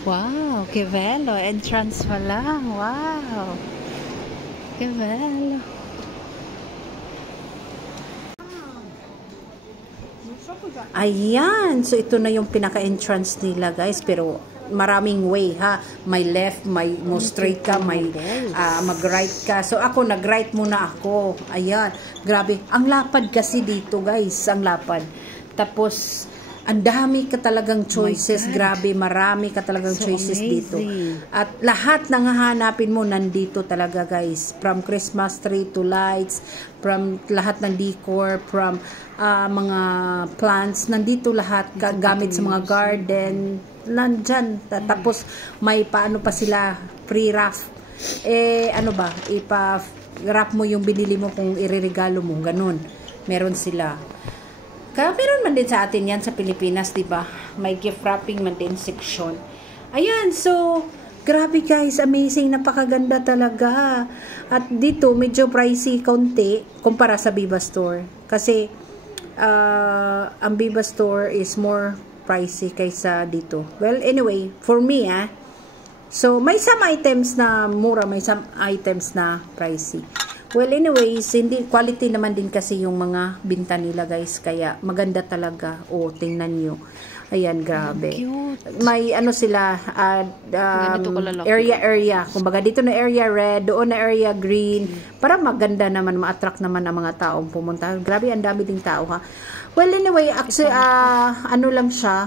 Wow, que bello. Entrance pa lang. Wow. Que bello. Ayan. So, ito na yung pinaka-entrance nila, guys. Pero, maraming way, ha? May left, may mo straight ka, may mag-right ka. So, ako, nag-right muna ako. Ayan. Grabe. Ang lapad kasi dito, guys. Ang lapad. Tapos, ang dami ka talagang choices. Grabe, marami ka talagang choices dito. At lahat ng hahanapin mo nandito talaga, guys. From Christmas tree to lights, from lahat ng decor, from mga plants, nandito lahat. Gamit sa mga garden, nandyan. Tapos, may paano pa sila, pre-wrap. Ano ba, ipa-wrap mo yung binili mo kung iririgalo mo, ganun. Meron sila. Kaya meron man din sa atin yan sa Pilipinas, diba? May gift wrapping man din section. Ayan, so, grabe guys, amazing, napakaganda talaga. At dito, medyo pricey kaunti kumpara sa Viva Store. Kasi, ang Viva Store is more pricey kaysa dito. Well, anyway, for me, so, may some items na mura, may some items na pricey. Well, anyways, hindi quality naman din kasi yung mga binta nila, guys. Kaya maganda talaga. Oh, tingnan nyo. Ayan, grabe. May ano sila, area. Kumbaga, dito na area red, doon na area green. Para maganda naman, ma-attract naman ang mga taong pumunta. Grabe, ang dami ding tao, ha. Well, anyway, actually, ano lang siya,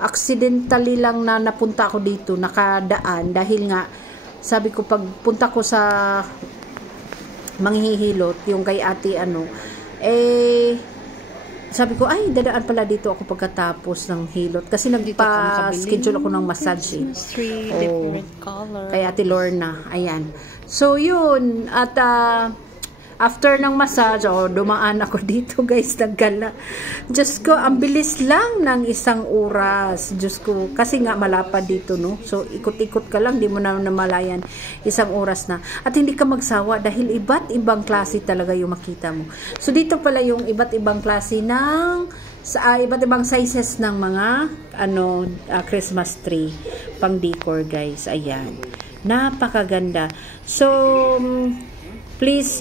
accidentally lang na napunta ako dito, nakadaan. Dahil nga, sabi ko, pag punta ko sa manghihilot, yung kay ate sabi ko, ay, dadaan pala dito ako pagkatapos ng hilot. Kasi nagpa-schedule ako ng massage. Kay ate Lorna. Ayan. So, yun. At, after ng massage, dumaan ako dito, guys, naggala. Diyos ko, ang bilis lang ng 1 oras. Diyos ko, kasi nga malapad dito, no? So, ikot-ikot ka lang, di mo na namalayan 1 oras na. At hindi ka magsawa dahil iba't ibang klase talaga yung makita mo. So, dito pala yung iba't ibang klase ng iba't ibang sizes ng mga Christmas tree pang decor, guys. Ayan. Napakaganda. So, please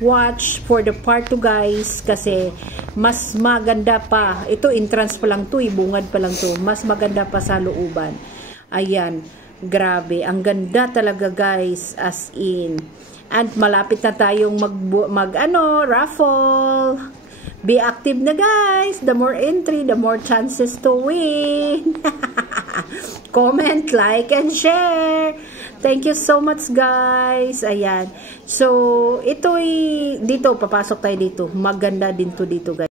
watch for the part 2, guys, kasi mas maganda pa. Ito, entrance pa lang to, bungad pa lang to. Mas maganda pa sa looban. Ayan, grabe. Ang ganda talaga, guys, as in. And malapit na tayong raffle. Be active na, guys. The more entry, the more chances to win. Comment, like, and share. Thank you so much, guys. Ayan. So, dito, papasok tayo dito. Maganda din to dito, guys.